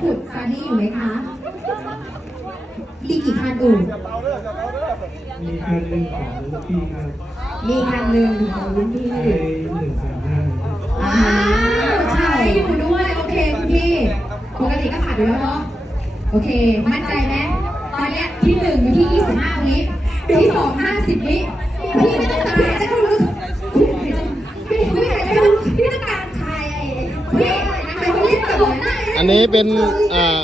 ขุดซานี่อยู่ไหมคะมีกี่คันอื่นมีคันหนึ่งของลูกพี่ครับมีคันหนึ่งของรุ่นพี่ไอหนึ่งสามห้าอ่าใช่อยู่ด้วยโอเคคุณพี่ปกติก็ขับอยู่แล้วเนาะโอเค มั่นใจไหมตอนเนี้ยที่หนึ่งอยู่ที่ 25วิที่สอง50วิ อันนี้เป็นอ่า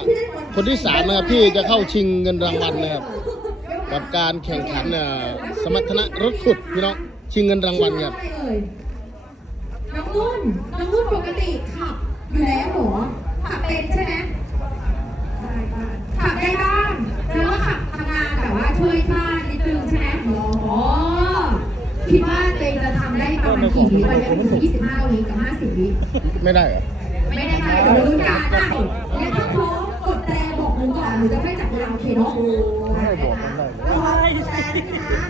คนที่สามนะครับที่จะเข้าชิงเงินรางวัลนะครับกับการแข่งขันเอ่อสมรรถนะรถขุดพี่น้องชิงเงินรางวัลครับอะไรเอ่ยน้องนุ่นน้องนุ่นปกติขับอยู่แล้วเหรอขับเป็นใช่ไหมขับได้บ้างแล้วก็ขับทำงานแบบว่าช่วยบ้านนิดนึงใช่ไหมอ๋อคิดว่าตัวเองจะทำได้ประมาณกี่วิตอนนี้มันยี่สิบห้าวิกับห้าสิบวิไม่ได้เหรอ ไม่ได้ค่ะเดี๋ยวรู้กันได้แล้วถ้าพร้อมกดแตรบอกหนูก่อนหนูจะไม่จับเวลาโอเคเนาะได้อกกันเลยกดแตรนะคะ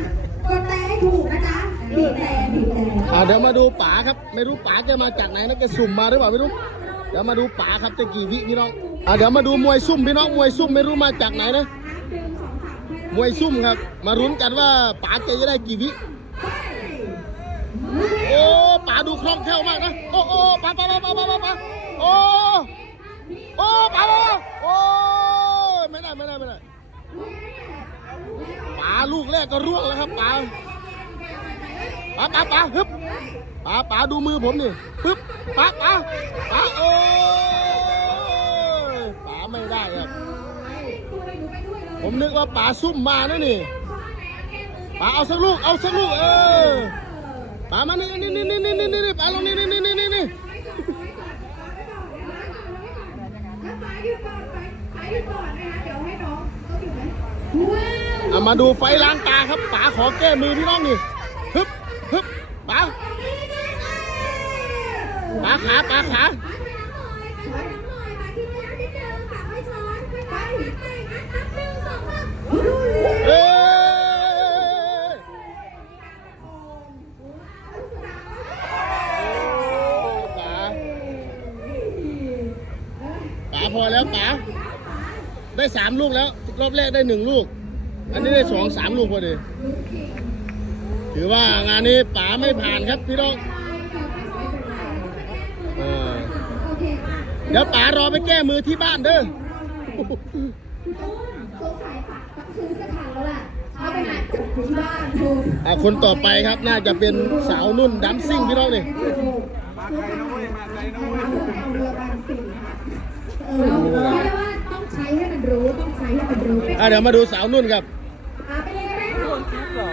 กดแตรให้ถูกนะจ๊ะบีบแตรบีบแตรอ่าเดี๋ยวมาดูป๋าครับ ไม่รู้ป๋าแกมาจากไหนนะแกสุ่มมาหรือเปล่าไม่รู้ เดี๋ยวมาดูป๋าครับจะกี่วิพี่น้องอ่าเดี๋ยวมาดูมวยซุ่มพี่น้องมวยซุ่มไม่รู้มาจากไหนนะ มวยซุ่มครับ มารุ้นกันว่าป๋าแกจะได้กี่วิโอ้ป๋าดูคล่องแคล่วมากนะโอ้โอ้ป๋าป๋าโอ้ไม่ได้ไม่ได้ไม่ได้ ป๋าลูกแรกก็ร่วงแล้วครับป๋าป๋าป๋าป๋าฮึบป๋าป๋าดูมือผมนี่ฮึบป๋าป๋าป๋าโอ้ป๋าไม่ได้ครับผมนึกว่าป๋าซุ่มมานะนี่ป๋าเอาสักลูกเอาสักลูกเออป๋ามานี่นี่นี่นี่นี่นี่นี่ป๋าลงนี่นี่นี่นี่นี่นี่เอามาดูไฟล้างตาครับป๋าขอแก้มือพี่น้องนี่ฮึบฮึบป๋าป๋าขาป๋าขาเอ้ยป๋าป๋าพอแล้วป๋า ได้สามลูกแล้ว รอบแรกได้หนึ่งลูก อันนี้ได้สองสามลูกพอดี ถือว่างานนี้ป๋าไม่ผ่านครับพี่น้องเดี๋ยวป๋ารอไปแก้มือที่บ้านเด้ออะคนต่อไปครับน่าจะเป็นสาวนุ่นดัมซิ่งพี่น้องนี่เออเรียกว่าต้องใช้ให้มันรู้ ต้ องใช้ให้มันรู้เป็นอะเดี๋ยวมาดูสาวนุ่นครับอ่าเป็นยังไงบ้างคะ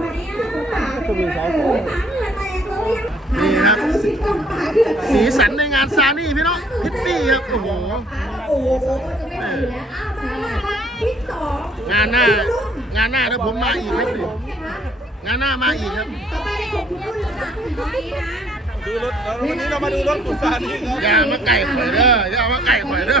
วันนี้คุณป๋าเป็นยังไงบ้างเอ่ยป๋าเหงื่อแตกเลยยังนี่ครับชิดก่อนป๋าเหงื่อแตกสีสันในงานซานี่พี่น้องพิตตี้ครับโอ้โหโอ้โหจะไม่ไหวอยู่แล้วอ้าวมามาที่สองงานหน้างานหน้าถ้าผมมาอีกครับดิงานหน้ามาอีกครับต่อไปในกลุ่มคุณรุ่นเลยนะคุณรุ่นนี้นะดูรถแล้ววันนี้เรามาดูรถกุศลนี่ครับอย่ามาไก่ข่อยเด้ออย่ามาไก่ข่อยเด้อ